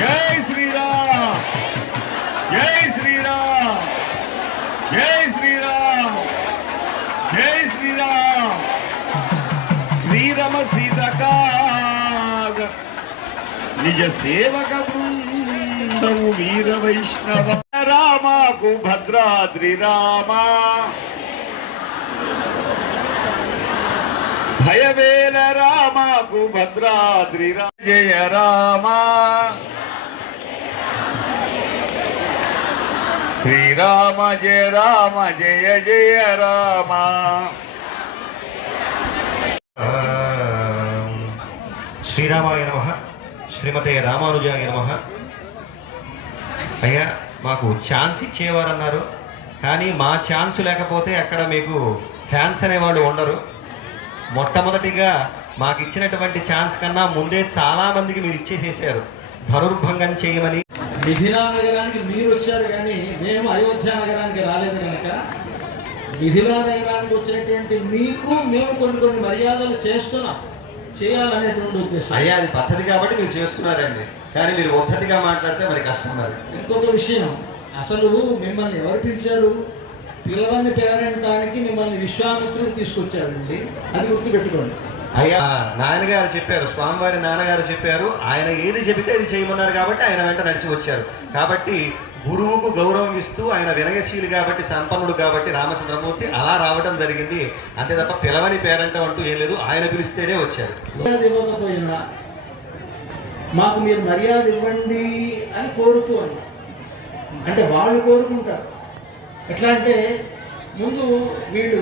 జై శ్రీరామ్, జై శ్రీరామ్, జై శ్రీరామ్, జై శ్రీరామ్. శ్రీరమ సీతకాగ నిజ సేవక బృందము వీర వైష్ణవ రామకు భద్రాద్రి రామ భయవేల రామకు భద్రాద్రి జయ రామ శ్రీరామ జయ రామ జయ జయ రామ. శ్రీరామాయ నమః, శ్రీమతే రామానుజాయ నమః. అయ్యా మాకు ఛాన్స్ ఇచ్చేవారన్నారు, కానీ మా ఛాన్స్ లేకపోతే అక్కడ మీకు ఫ్యాన్స్ అనేవాళ్ళు ఉండరు. మొట్టమొదటిగా మాకు ఇచ్చినటువంటి ఛాన్స్ కన్నా ముందే చాలామందికి మీరు ఇచ్చేసేసారు ధనుర్భంగం చేయమని. మిథిలా నగరానికి మీరు వచ్చారు, కానీ మేము అయోధ్య నగరానికి రాలేదు కనుక మిథిలా నగరానికి వచ్చినటువంటి మీకు మేము కొన్ని మర్యాదలు చేయాలనేటువంటి ఉద్దేశం. అయ్యా అది పద్ధతి కాబట్టి మీరు చేస్తున్నారండి, కానీ మీరు పద్ధతిగా మాట్లాడితే మరి కష్టం. మరి ఇంకొక విషయం, అసలు మిమ్మల్ని ఎవరు పిలిచారు? పిలవని పేరంటానికి మిమ్మల్ని విశ్వామిత్రుడు తీసుకొచ్చాడండి, అది గుర్తుపెట్టుకోండి. అయ్యా నాన్నగారు చెప్పారు, స్వామివారి నాన్నగారు చెప్పారు, ఆయన ఏది చెబితే అది చేయమన్నారు కాబట్టి ఆయన వెంట నడిచి వచ్చారు. కాబట్టి గురువుకు గౌరవం ఇస్తూ ఆయన వినయశీలి కాబట్టి, సంపన్నుడు కాబట్టి రామచంద్రమూర్తి అలా రావడం జరిగింది. అంతే తప్ప పిలవని పేరంటం అంటూ ఏం లేదు, ఆయన పిలిస్తేనే వచ్చారు. ఇవ్వకపోయినా మాకు మీరు మర్యాద ఇవ్వండి అని కోరుతూ అన్నారు. అంటే వాళ్ళు కోరుకుంటారు. ఎట్లా అంటే ముందు వీళ్ళు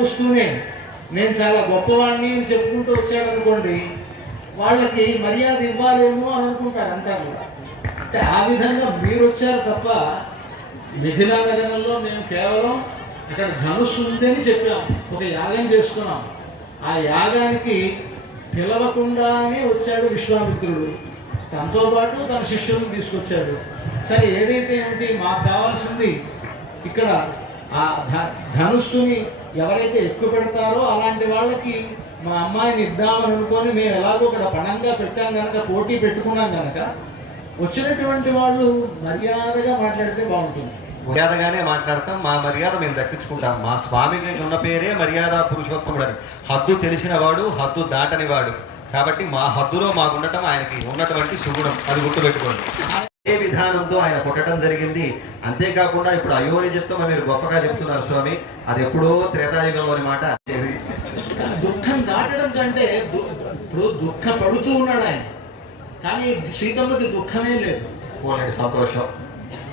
వస్తూనే నేను చాలా గొప్పవాడిని అని చెప్పుకుంటూ వచ్చాడు అనుకోండి, వాళ్ళకి మర్యాద ఇవ్వాలేమో అని అనుకుంటారు అంతా కూడా. అంటే ఆ విధంగా మీరు వచ్చారు తప్ప మిథిలా నగరంలో మేము కేవలం ఇక్కడ ధనుస్సు ఉందని చెప్పాం, ఒక యాగం చేసుకున్నాం. ఆ యాగానికి పిలవకుండానే వచ్చాడు విశ్వామిత్రుడు, తనతో పాటు తన శిష్యులను తీసుకొచ్చాడు. సరే ఏదైతే ఏమిటి, మాకు కావాల్సింది ఇక్కడ ఆ ధనుస్సుని ఎవరైతే ఎక్కువ పెడతారో అలాంటి వాళ్ళకి మా అమ్మాయిని ఇద్దామని అనుకొని మేము ఎలాగో ఇక్కడ పణంగా పెట్టాం కనుక, పోటీ పెట్టుకున్నాం కనుక వచ్చినటువంటి వాళ్ళు మర్యాదగా మాట్లాడితే బాగుంటుంది. మర్యాదగానే మాట్లాడతాం, మా మర్యాద మేము దక్కించుకుంటాం. మా స్వామికి ఉన్న పేరే మర్యాద పురుషోత్తముడు అని. హద్దు తెలిసిన వాడు, హద్దు దాటని వాడు. కాబట్టి మా హద్దులో మాకు ఉండటం ఆయనకి ఉన్నటువంటి సుగుణం, అది గుర్తుపెట్టుకోండి. ఏ విధానంతో ఆయన పుట్టడం జరిగింది. అంతేకాకుండా ఇప్పుడు అయోనిజత్వం అని మీరు గొప్పగా చెప్తున్నారు స్వామి, అది ఎప్పుడో త్రేతాయుగంలోని మాట. దుఃఖం దాటడం కంటే ఇప్పుడు దుఃఖపడుతూ ఉన్నాడు ఆయన, కానీ సీతమ్మకి దుఃఖమే లేదు. పోలేని సంతోషం,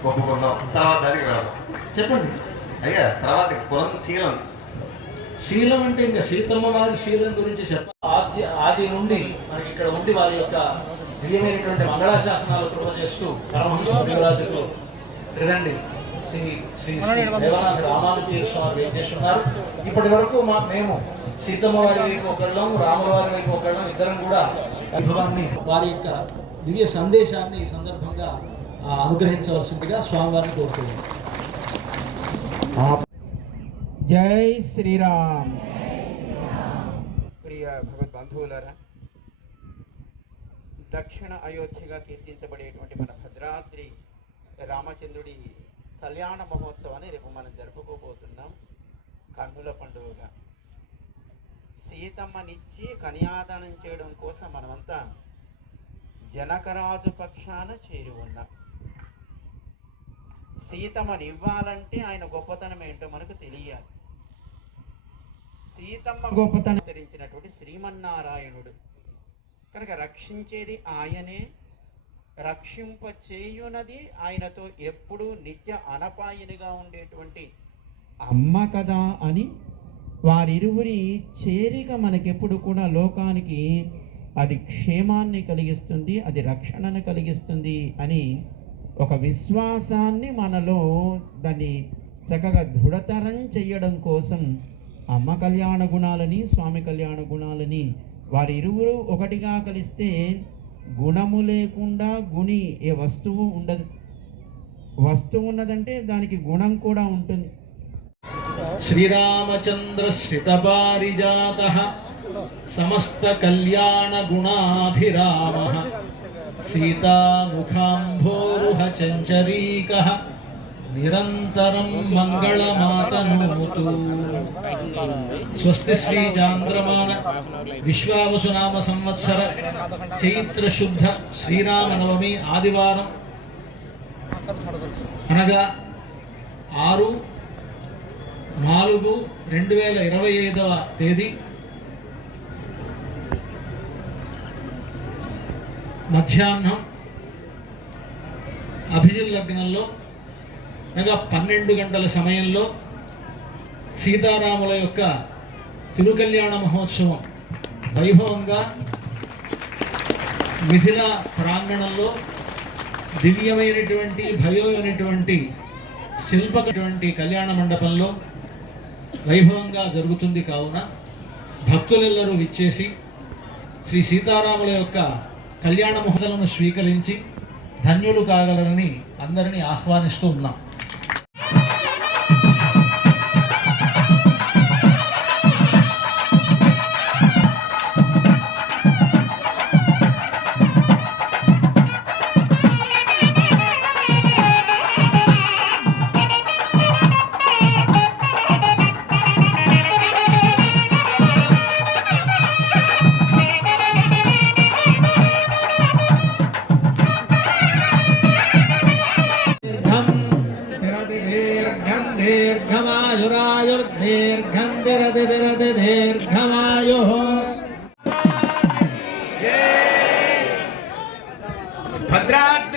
ఒప్పుకుందాం. తర్వాత దానికి రాదు, చెప్పండి అయ్యా. తర్వాత కులం శీలం. శీలం అంటే ఇంకా సీతమ్మ వారి శీలం గురించి చెప్పాలి. ఆది నుండి మనకి ఇక్కడ ఉండి వారి యొక్క దివ్యమైనటువంటి మంగళాశాసనాలు కృప చేస్తూ పరమహంస ప్రియురాజులు రండి శ్రీ శ్రీ శ్రీ దేవనాథ రామానుజీయ స్వామి ఏం చేస్తున్నారు. ఇప్పటి వరకు మేము సీతమ్మ వారి వైపు ఒకళ్ళం, రాముల వారి వైపు ఒకళ్ళం, ఇద్దరం కూడా అనుభవాన్ని వారి యొక్క దివ్య సందేశాన్ని ఈ సందర్భంగా అనుగ్రహించవలసిందిగా స్వామివారిని కోరుతున్నాను. జై శ్రీరామ్. ప్రియ భగవద్బంధువులారా, దక్షిణ అయోధ్యగా కీర్తించబడేటువంటి మన భద్రాద్రి రామచంద్రుడి కళ్యాణ మహోత్సవాన్ని రేపు మనం జరుపుకోబోతున్నాం. కన్నుల పండుగగా సీతమ్మనిచ్చి కన్యాదానం చేయడం కోసం మనమంతా జనకరాజు పక్షాన చేరి ఉన్నాం. సీతమ్మనివ్వాలంటే ఆయన గొప్పతనం ఏంటో మనకు తెలియాలి. సీతమ్మ గొప్పతనం ధరించినటువంటి శ్రీమన్నారాయణుడు కనుక రక్షించేది ఆయనే, రక్షింప చేయునది ఆయనతో ఎప్పుడూ నిత్య అనపాయినిగా ఉండేటువంటి అమ్మ కదా అని వారిరువురి చేరిక మనకెప్పుడు కూడా లోకానికి అది క్షేమాన్ని కలిగిస్తుంది, అది రక్షణను కలిగిస్తుంది అని ఒక విశ్వాసాన్ని మనలో దాన్ని చక్కగా దృఢతరం చెయ్యడం కోసం అమ్మ కళ్యాణ గుణాలని, స్వామి కళ్యాణ గుణాలని వారి ఇరువురు ఒకటిగా కలిస్తే గుణము లేకుండా గుణి ఏ వస్తువు ఉండదు. వస్తువు ఉన్నదంటే దానికి గుణం కూడా ఉంటుంది. శ్రీరామచంద్ర శ్రితపారిజాతః సమస్త కళ్యాణ గుణాభిరామః సీతాముఖాంభోరుహ చంచరీకః నిరంతరం మంగళమాతనోతు. స్వస్తి శ్రీ చాంద్రమాన విశ్వావసునామ సంవత్సర చైత్ర శుద్ధ శ్రీరామనవమి ఆదివారం అనగా 6/4/2025 తేదీ మధ్యాహ్నం అభిజిత్ లగ్నంలో అనగా 12 గంటల సమయంలో సీతారాముల యొక్క తిరుకల్యాణ మహోత్సవం వైభవంగా మిథిల ప్రాంగణంలో దివ్యమైనటువంటి భవ్యమైనటువంటి శిల్పకటువంటి కళ్యాణ మండపంలో వైభవంగా జరుగుతుంది. కావున భక్తులెల్లరూ విచ్చేసి శ్రీ సీతారాముల యొక్క కళ్యాణ మహోత్సవాలను స్వీకరించి ధన్యులు కాగలరని అందరినీ ఆహ్వానిస్తూ ఉన్నాం. దీర్ఘమాయురాయుర్దీర్ఘం దీర్ఘమాయు. భద్రాద్రి